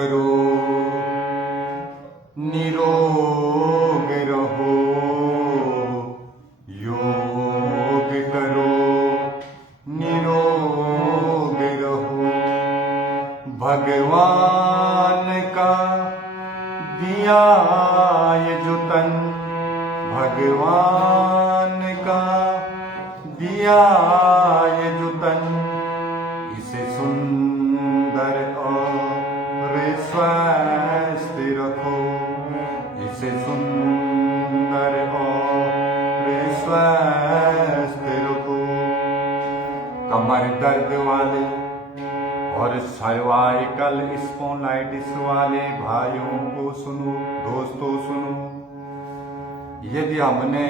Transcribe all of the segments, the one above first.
करो, निरोग रहो। योग करो, निरोग रहो। भगवान का दिया ये जो तन, भगवान का दिया ये जो तन, इसे सुंदर और स्वस्थ रखो, इसे सुंदर और स्वस्थ रखो। कमर दर्द वाले और सर्वाइकल स्पॉन्डिलाइटिस वाले भाइयों को सुनो, दोस्तों सुनो। यदि हमने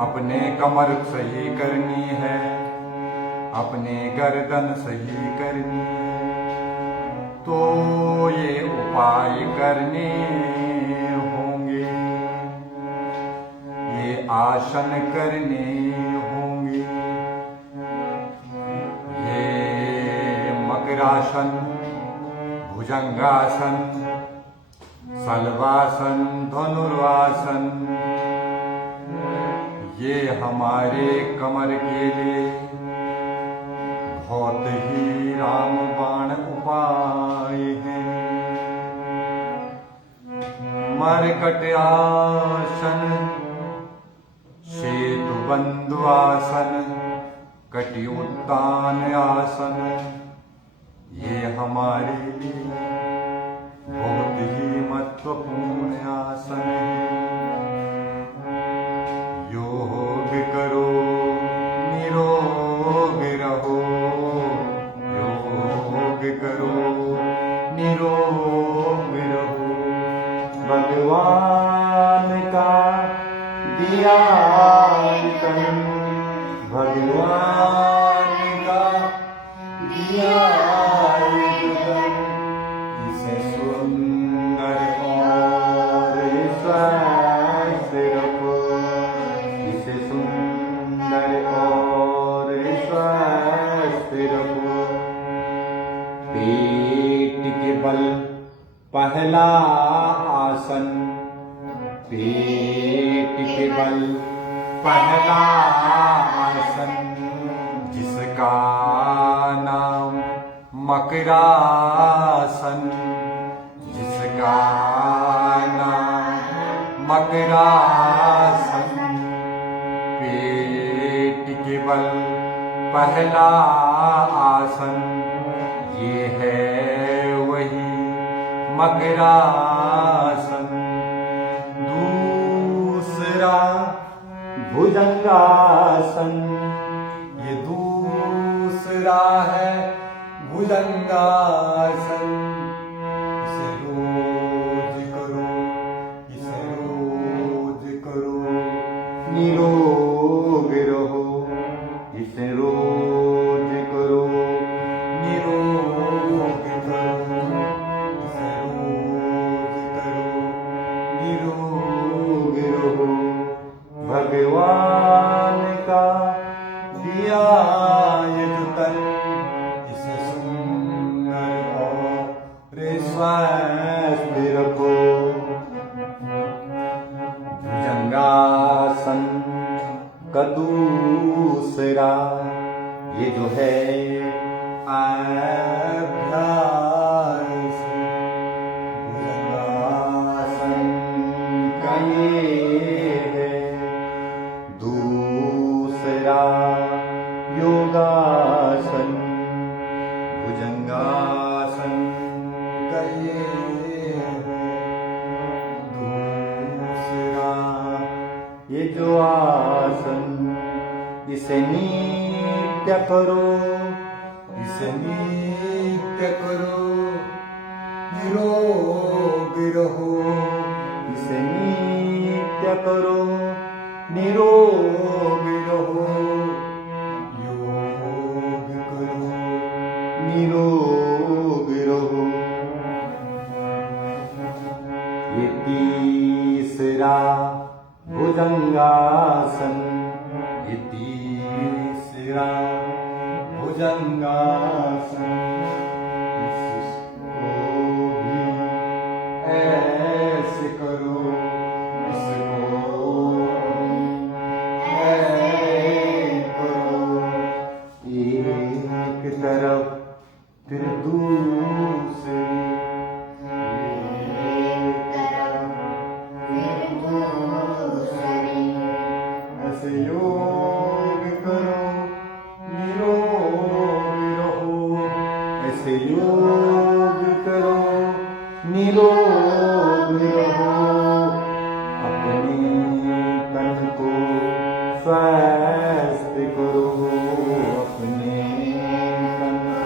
अपने कमर सही करनी है, अपने गर्दन सही करनी है, तो ये उपाय करने होंगे, ये आसन करने होंगे। ये मकरासन, भुजंगासन, शलभासन, धनुर्वासन, ये हमारे कमर के लिए बहुत ही रामबाण उपाय हैं। मरकट आसन, सेतुबंधु आसन, कटि उत्तान आसन, ये हमारे लिए बहुत ही महत्वपूर्ण आसन है। योग करो, निरोग रहो। योग करो, निरोग रहो। भगवान का दिया तन, भगवान का दिया तन, इसे सुंदर और स्वस्थ रखो, इसे सुंदर और स्वस्थ रखो। पेट के बल पहला आसन, पेट के बल पहला आसन, जिसका नाम मकरासन, जिसका नाम मकरासन। पेट के बल पहला आसन, ये है वही मकरासन। दूसरा भुजंगासन, ये दूसरा है भुजंगासन। इसे रोज करो, इसे रोज करो, निरोग रहो। इसे रोज करो, निरोग करो। इसे रोज करो, निरोग रहो। भगवान का दिया ये जो तन, इसे सुंदर और स्वस्थ रखो। भुजंगासन का दूसरा ये जो है अभ्यास, भुजंगासन का ये है दूसरा योगासन। भुजंगासन का ये है दूसरा ये जो आसन, इसे नित्य करो, इसे नित्य करो। निरोग रहो, इसे नित्य करो, निरोग रहो। योग करो, निरोग रहो। ये तीसरा भुजंगासन, ये तीसरा भुजंगासन। इसको एक तरफ फिर दूसरी, ऐसे योग करो निरोग रहो, ऐसे योग करो निरोग रहो। अपने तन को स्वस्थ करो, अपने तन को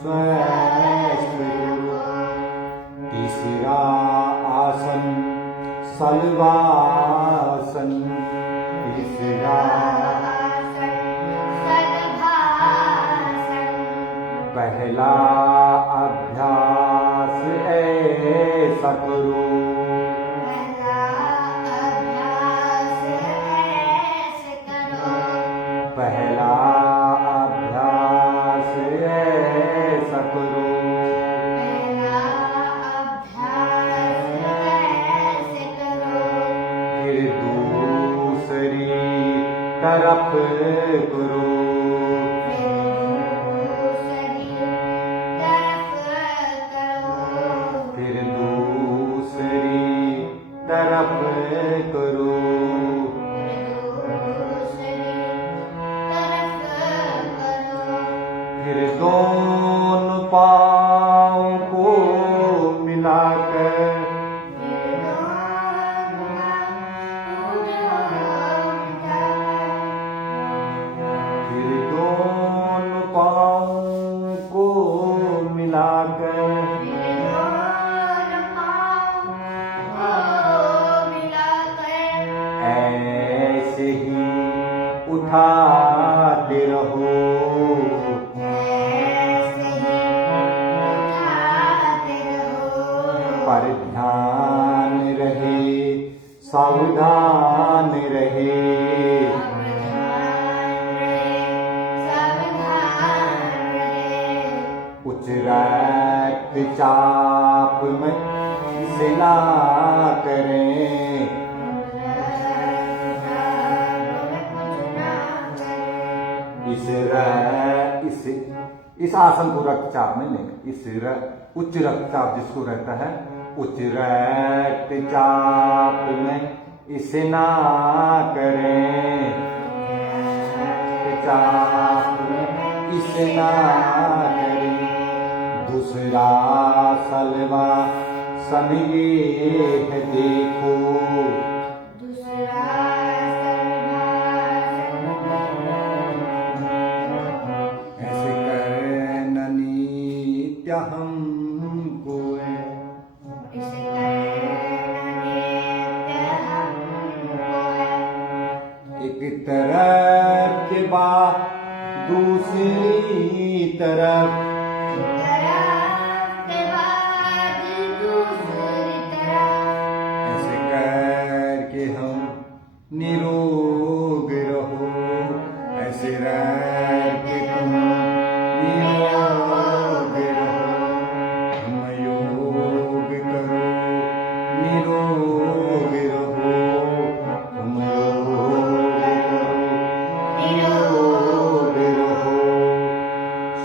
स्वस्थ करो। तीसरा आसन सलवासन, तीसरा पहला अभ्यास ऐसा करो, पहला अभ्यास ऐसा करो, फिर दूसरी तरफ करो, फिर दूसरी तरफ करो, फिर दोनों पाँव को मिलाकर, फिर दोनों पाँव को मिलाकर, ऐसे ही उठाते रहो, पर ध्यान रहे, सावधान रहे, उच्च रक्तचाप में सिला करें, इस आसन को रक्तचाप में लेंगे। उच्च रक्तचाप जिसको रहता है, उच्च रक्तचाप में इसे ना करें, रक्तचाप में इसे ना करें। दूसरा सलवासन ये है देखो, हमको एक तरफ के बाद दूसरी तरफ, ऐसे करके हम निरोग रहो, ऐसे रह के तुम निरोग रहो। योग करो निरोग रहो, तुम योग करो निरोग रहो।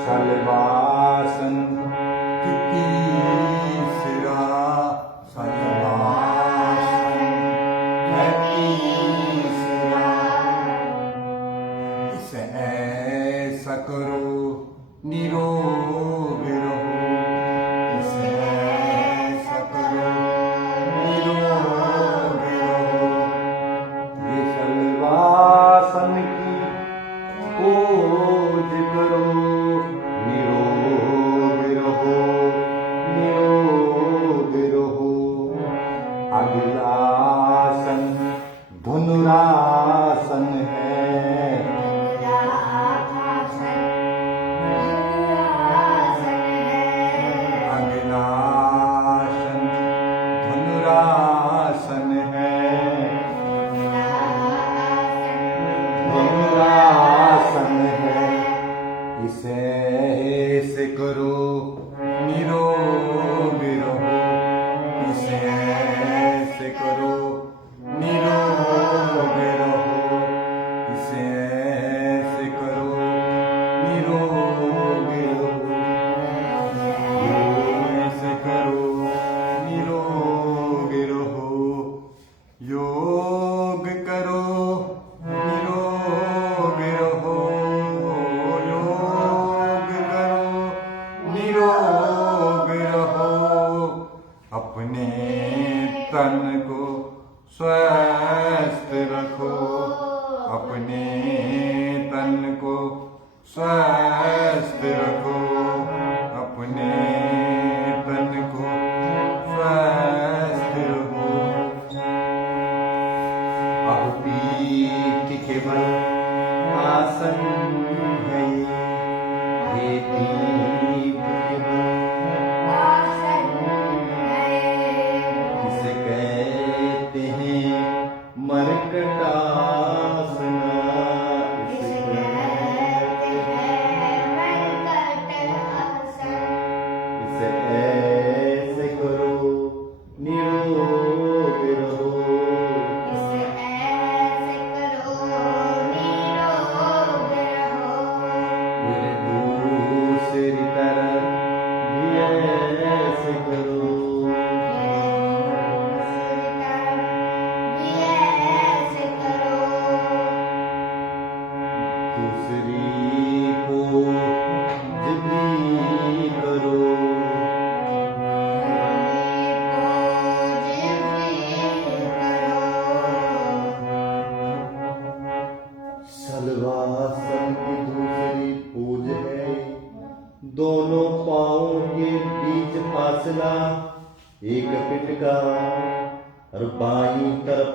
शलवासन तीसरा, शलवासन तीसरा, इसे ऐसा करो निरोग रहो, इसे ऐसा करो निरोग रहो। ये शलवासन की खोज करो, निरोग रहो निरोग रहो। अगला आसन धनुरासन है, अगला आसन धनुरासन है, धनुरासन है। इसे ऐसे करो निरोग रहो, इसे ऐसे करो निरोग रहो, इसे ऐसे करो निरोग ऐसे करो निरोग रहो, योग करो निरोग रहो, योग करो निरोग रहो। अपने तन को स्वस्थ रखो, अपने तन को स्वस्थ रखो, अपने तन को स्वस्थ रखो। अब पीठ के बल आसन है ये पीठ के बल आसन है, इसे कहते हैं मर्कटासन, सलवासन की दूसरी पूज है। दोनों पांवों के बीच फासला 1 फीट का और बाईं तरफ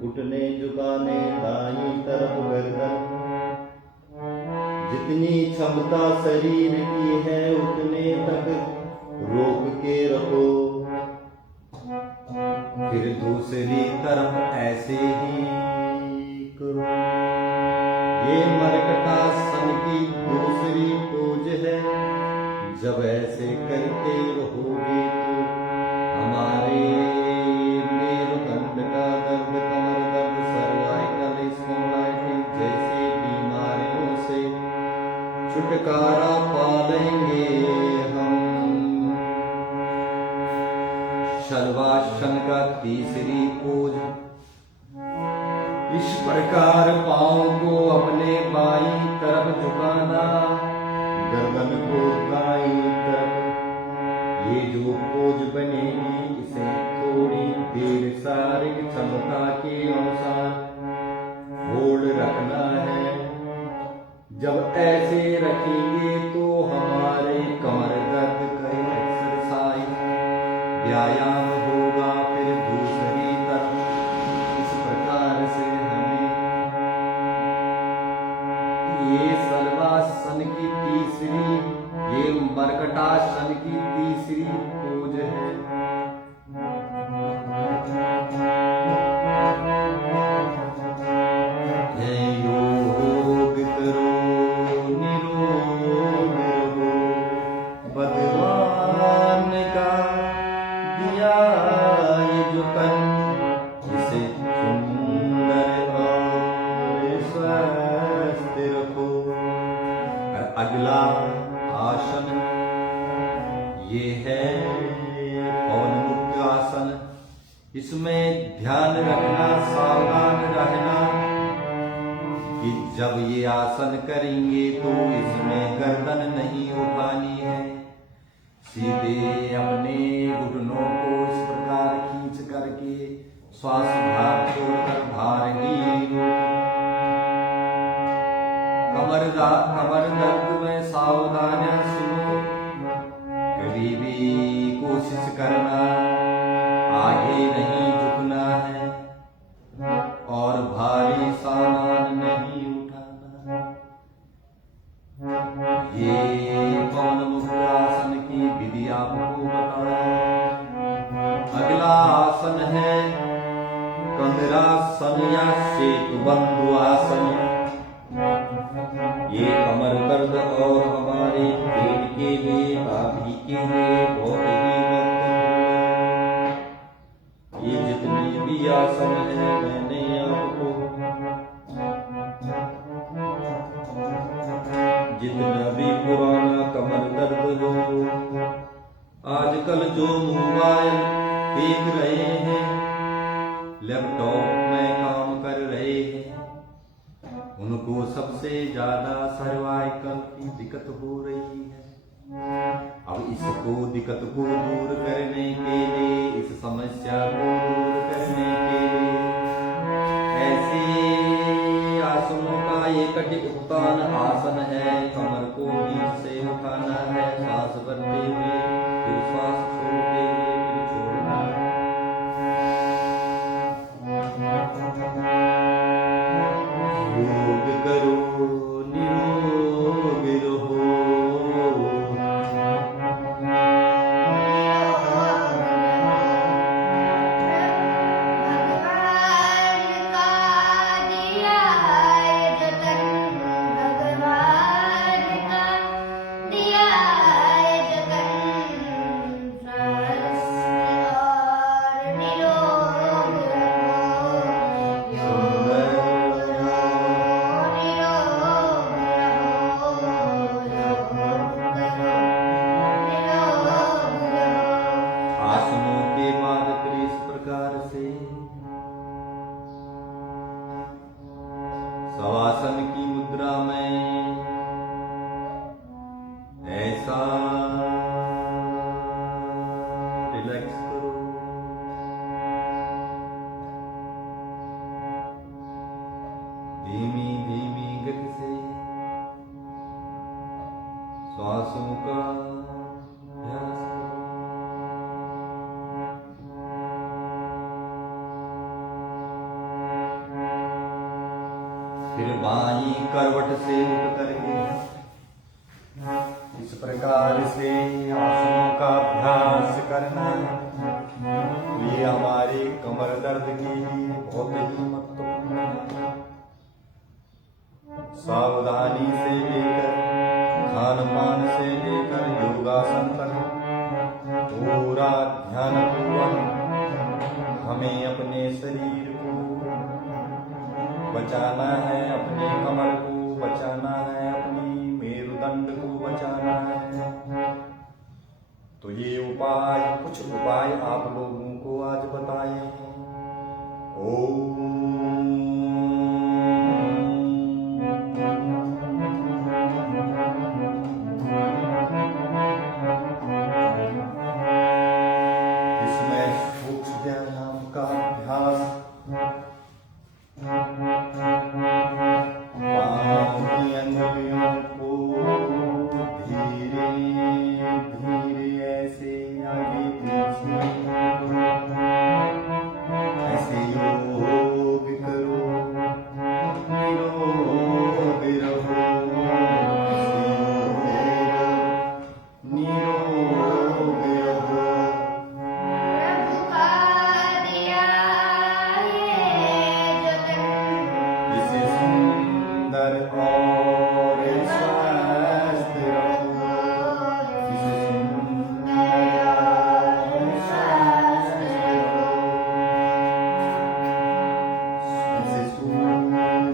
घुटने झुकाने, दाईं तरफ गर्दन। जितनी क्षमता शरीर की है उतने तक रोक के रखो, फिर दूसरी तरफ ऐसे ही करो। ये मर्कटासन की दूसरी पोज है। जब ऐसे करते रहोगे तो हमारे मेरुदंड का दर्द, कमर दर्द, सर्वाइकल स्पॉन्डिलाइटिस जैसी बीमारियों से छुटकारा पा लेंगे हम। शलवासन का तीसरी पोज, इस प्रकार पांव को अपने बाईं तरफ झुकाना, गर्दन को दाईं तरफ। ये जो पोज बनेगी इसे थोड़ी देर शारीरिक क्षमता के अनुसार होल्ड रखना है। जब ऐसे रखेंगे तो हमारे कमर दर्द का एक्सरसाइज व्यायाम होगा। फिर दूसरी तरफ इस प्रकार से हमें ये शलवासन की तीसरी, ये मर्कटासन की तीसरी पोज है। योग करो निरोग रहो, भगवान का दिया ये जो तन, इसे सुंदर और स्वस्थ रखो। अगला आसन ये है पवन मुक्त आसन। इसमें ध्यान रखना, सावधान रहना कि जब ये आसन करेंगे तो इसमें गर्दन नहीं उठानी है। सीधे अपने घुटनों को इस प्रकार खींच करके श्वास भार छोड़कर भार ही कमर दर्द में सावधान सुनो। कभी भी कोशिश करना आगे नहीं झुकना है और भारी सामान नहीं उठाना। ये पवन मुक्त आसन की विधि आपको बताया। अगला आसन है कंदरासन या सेतुबंधु आसन। ये कमर दर्द और हमारे पेट के लिए, नाभि के लिए बहुत ही महत्वपूर्ण है। ये जितने भी आसन है मैंने आपको जितना भी पुराना कमर दर्द हो, आजकल जो मोबाइल देख रहे हैं, लैपटॉप में काम कर रहे हैं, उनको सबसे ज्यादा सर्वाइकल की दिक्कत हो रही है। अब इसको दिक्कत को दूर करने के लिए, इस समस्या को दूर करने के लिए ऐसे आसनों का एक उत्तान आसन है। कमर को बीच से उठाना है, सांस भरते हुए फिर श्वास छोड़ते हुए फिर छोड़ना है। योग करो निरोग रहो, आसनों के बाद फिर इस प्रकार से शवासन की मुद्रा में ऐसा रिलैक्स करो। धीमी धीमी गति से श्वासों का अभ्यास करो। फिर बाईं करवट से उठ करके इस प्रकार से आसनों का अभ्यास करना, ये हमारे कमर दर्द के लिए बहुत ही महत्वपूर्ण है। सावधानी से लेकर खान पान से लेकर योगासन तक पूरा ध्यान पूर्वक हमें अपने शरीर को बचाना है, अपनी कमर को बचाना है, अपनी मेरुदंड को बचाना है। तो ये कुछ उपाय आप लोगों को आज बताए हैं। ओम इसमें सूक्ष्म व्यायाम का अभ्यास, पाँव की अंगुलियों को धीरे धीरे ऐसे आगे पीछे ऐसे योग करो, निरोग रहो, निरोग रहो। इसे सुंदर और स्वस्थ रखो, इसे सुंदर और स्वस्थ रखो, इसे सुंदर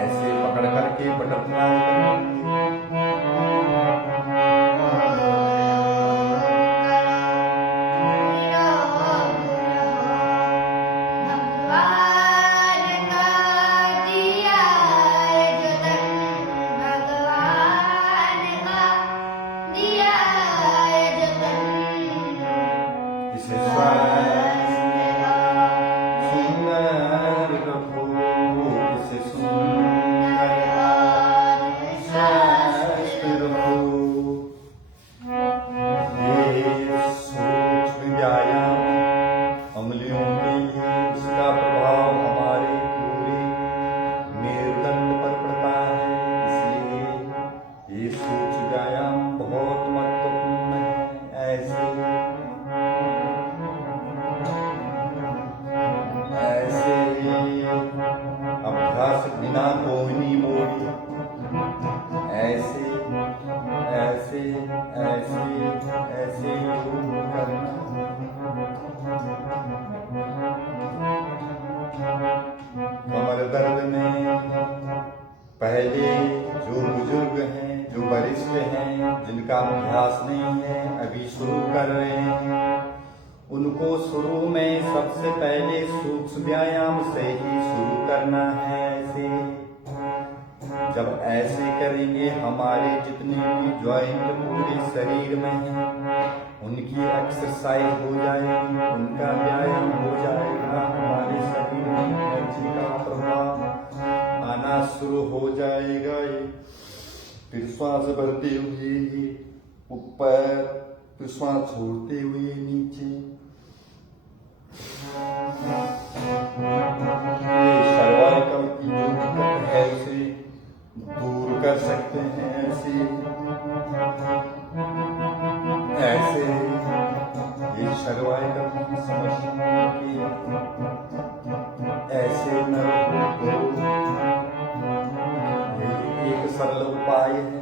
ऐसे पकड़ करके बटरफ्लाई करो। इसे सुंदर रखो, इसे सुंदर स्वस्थ रखो। ये सूक्ष्म व्यायाम अंगुलियों के लिए, इसका प्रभाव हमारे पूरे मेरुदंड पर पड़ता है, इसलिए ये सूक्ष्म व्यायाम बहुत महत्वपूर्ण है। ऐसे अभ्यास बिना कोई मोड़ी ऐसे ऐसे ऐसे ऐसे योग करना। कमर कमर दर्द में पहले जो बुजुर्ग हैं, जो वरिष्ठ हैं, जिनका अभ्यास नहीं है, अभी शुरू कर रहे हैं, उनको शुरू में सबसे पहले सूक्ष्म व्यायाम से ही शुरू करना है। ऐसे जब ऐसे करेंगे हमारे जितने भी ज्वाइंट पूरे शरीर में हैं, उनकी एक्सरसाइज हो जाएगी, उनका व्यायाम हो जाएगा, हमारे शरीर में एनर्जी का प्रभाव आना शुरू हो जाएगा। फिर श्वास भरते हुए ऊपर, फिर श्वास छोड़ते हुए नीचे। सर्वाइकल की जो दिक्कत है उसे दूर कर सकते हैं। ऐसे ये सर्वाइकल की समस्या की ऐसे न हो, ये एक सरल उपाय है।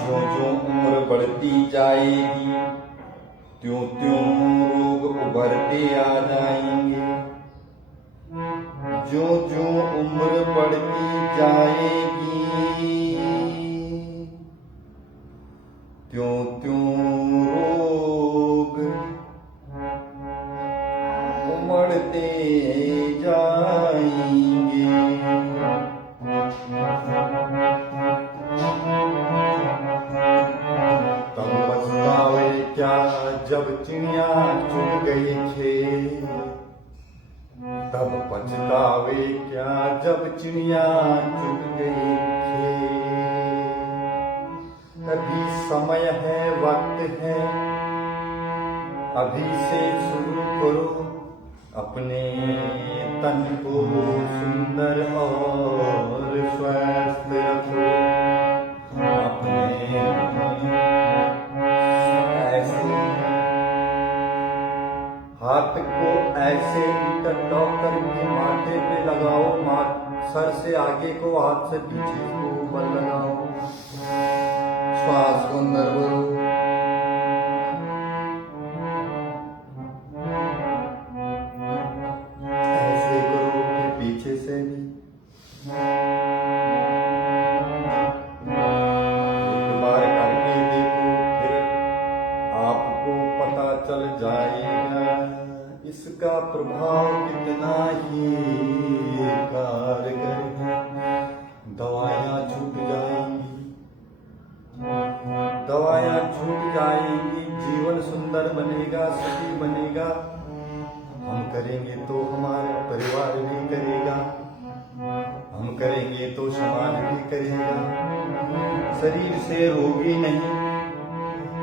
जो जो उम्र बढ़ती जाएगी त्यों त्यों रोग उभरते आ जाएंगे। जो जो उम्र बढ़ती जाएगी त्यों त्यों रोग उमड़ते जाएंगे। तब पछतावे क्या जब चिड़िया चुग गई खेत, तब पछतावे क्या जब चिड़िया चुग गई खेत। अभी समय है, वक्त है, अभी से शुरू करो, अपने तन को सुंदर और स्वस्थ रखो। अपने ऐसे हाथ को ऐसे टकटॉक करके माथे पे लगाओ, सर से आगे को, हाथ से पीछे को ऊपर लगाओ। श्वास को अंदर भरो, ऐसे करो, फिर पीछे से भी एक बार करके देखो, फिर आपको पता चल जाएगा इसका प्रभाव कितना ही कारगर है। दवाइयां छूट जाएंगी, दवाइयां छूट जाएंगी, जीवन सुंदर बनेगा, सुखी बनेगा। हम करेंगे तो हमारा परिवार भी करेगा, हम करेंगे तो समाज भी करेगा। शरीर से रोगी नहीं,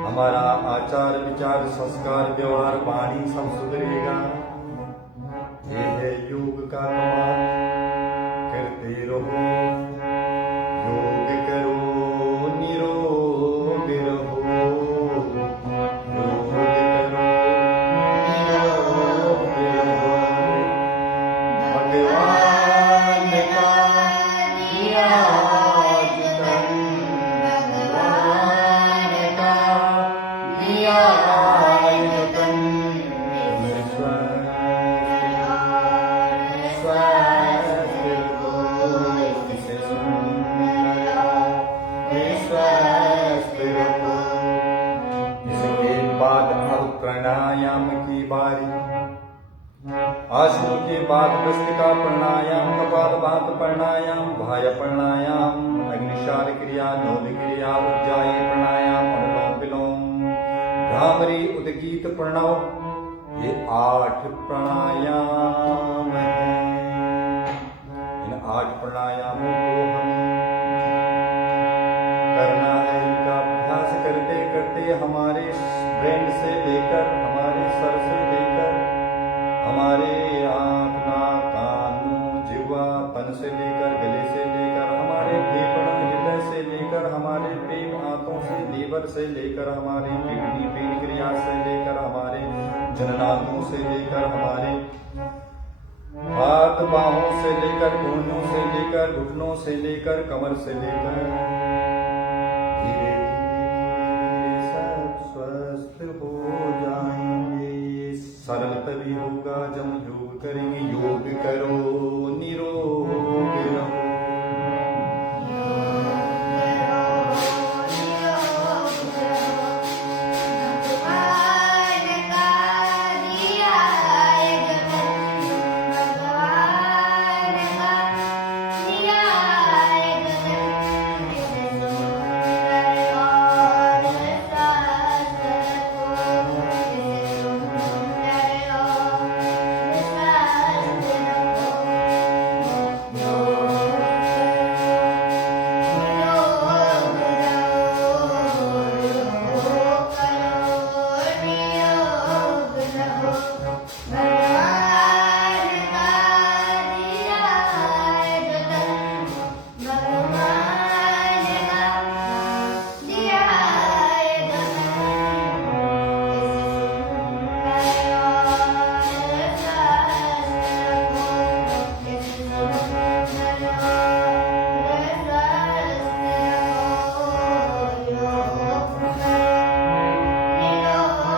हमारा आचार विचार संस्कार व्यवहार वाणी सब सुधरेगा। ये है योग का कमाल, करते रहो, योग करो, निरोग रहो, योग करो, निरोग रहो। भगवान का दिया जुटन, भगवान का दिया जुटन। प्राणायाम की बारी, आसनों के बाद भस्त्रिका प्राणायाम, कपालभाति प्राणायाम, बाह्य प्राणायाम, अग्निशार क्रिया, नोद क्रिया, उज्जाई प्राणायाम, अनुलोम विलोम, भ्रामरी, उद्गीत प्रणव, ये 8 प्राणायाम हैं। इन 8 प्राणायामों को हमें करना है। इनका अभ्यास करते करते हमारे ब्रेन से लेकर, हमारे सर से लेकर, हमारे आँख, नाक, कान, मुंह, जिह्वा, तन से लेकर, गले से लेकर, हमारे फेफड़े, हृदय से लेकर, हमारे पेट, आंतों से, लीवर से लेकर, हमारे किडनी, पेनक्रियास से लेकर, हमारे जननांगों से लेकर, हमारे हाथ बाहों से लेकर, कोहनियों से लेकर, घुटनों से लेकर, कमर से लेकर, धीरे धीरे सब स्वस्थ हो जाएंगे। सरल तभी होगा जब योग करेंगे। योग करो निरोग